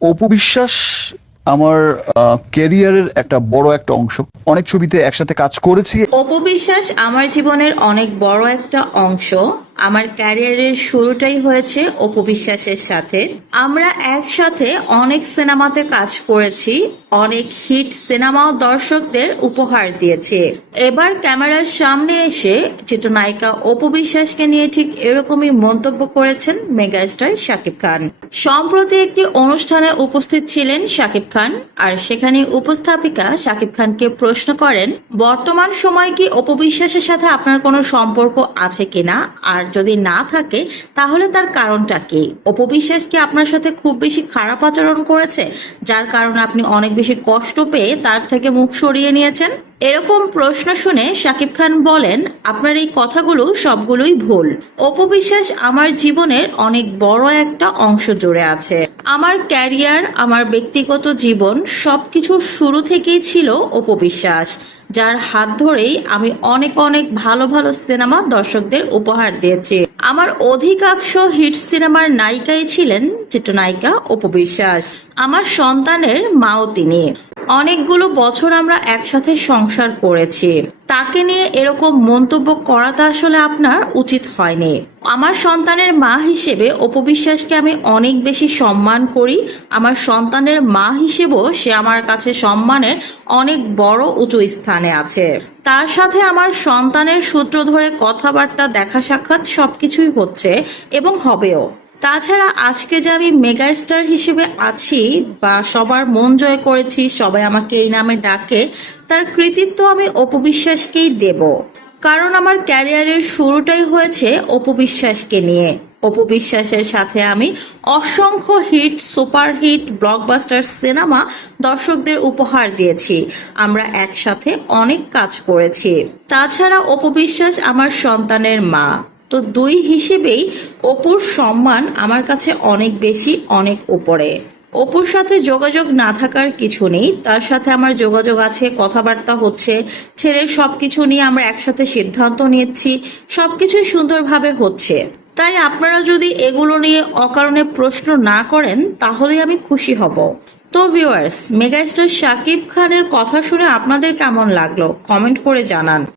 অপু বিশ্বাস আমার ক্যারিয়ারের একটা বড় একটা অংশ। অনেক ছবিতে একসাথে কাজ করেছি। অপু বিশ্বাস আমার জীবনের অনেক বড় একটা অংশ। আমার ক্যারিয়ারের শুরুটাই হয়েছে অপু বিশ্বাসের সাথে। আমরা একসাথে অনেক সিনেমাতে কাজ করেছি, অনেক হিট সিনেমাও দর্শকদের উপহার দিয়েছে। এবার ক্যামেরার সামনে এসে চিত্রনায়িকা অপু বিশ্বাসকে নিয়ে ঠিক এরকমই মন্তব্য করেছেন মেগাস্টার শাকিব খান। সম্প্রতি একটি অনুষ্ঠানে উপস্থিত ছিলেন শাকিব খান, আর সেখানে উপস্থাপিকা শাকিব খানকে প্রশ্ন করেন, বর্তমান সময় কি অপু বিশ্বাসের সাথে আপনার কোনো সম্পর্ক আছে কিনা, আর যদি না থাকে তাহলে তার কারণটা কি? অপু বিশ্বাস কি আপনার সাথে খুব বেশি খারাপ আচরণ করেছে, যার কারণে আপনি অনেক বেশি কষ্ট পেয়ে তার থেকে মুখ সরিয়ে নিয়েছেন? এরকম প্রশ্ন শুনে শাকিব খান বলেন, আপনার এই কথাগুলো সবগুলোই ভুল। অপু বিশ্বাস আমার জীবনের অনেক বড় একটা অংশ জুড়ে আছে। আমার ক্যারিয়ার, আমার ব্যক্তিগত জীবন সবকিছুর শুরু থেকেই ছিল অপু বিশ্বাস, যার হাত ধরেই আমি অনেক অনেক ভালো ভালো সিনেমা দর্শকদের উপহার দিয়েছি। আমার অধিকাংশ হিট সিনেমার নায়িকাই ছিলেন চিত্রনায়িকা অপু বিশ্বাস। আমার সন্তানের মাও তিনি। অনেকগুলো বছর আমরা একসাথে সংসার করেছি। তাকে নিয়ে এরকম মন্তব্য করাটা আসলে আপনার উচিত হয়নি। আমার সন্তানের মা হিসেবে অপু বিশ্বাসকে আমি অনেক বেশি সম্মান করি। আমার সন্তানের মা হিসেবেও সে আমার কাছে সম্মানের অনেক বড় উঁচু স্থানে আছে। তার সাথে আমার সন্তানের সূত্র ধরে কথাবার্তা, দেখা সাক্ষাৎ সবকিছুই হচ্ছে এবং হবেও। তাছাড়া আজকে যে আমি মেগা স্টার হিসেবে আছি বা সবার মন জয় করেছি, সবাই আমাকে এই নামে ডাকে, তার কৃতিত্ব আমি অপু বিশ্বাসকেই দেব। কারণ আমার ক্যারিয়ারের শুরুটাই হয়েছে অপু বিশ্বাসকে নিয়ে। অপু বিশ্বাসের সাথে আমি অসংখ্য হিট, সুপারহিট, ব্লকবাস্টার সিনেমা দর্শকদের উপহার দিয়েছি। আমরা একসাথে অনেক কাজ করেছি। তাছাড়া অপু বিশ্বাস আমার সন্তানের মা। তো দুই হিসেবেই অপুর সম্মান আমার কাছে অনেক বেশি, অনেক উপরে। অপুর সাথে যোগাযোগ না থাকার কিছু নেই, তার সাথে আমার যোগাযোগ আছে, কথাবার্তা হচ্ছে, ছেলের সবকিছু নিয়ে আমরা একসাথে সিদ্ধান্ত নিচ্ছি, সবকিছুই সুন্দরভাবে হচ্ছে। তাই আপনারা যদি এগুলো নিয়ে অকারণে প্রশ্ন না করেন তাহলে আমি খুশি হব। তো ভিউয়ার্স, মেগাস্টার শাকিব খানের কথা শুনে আপনাদের কেমন লাগলো কমেন্ট করে জানান।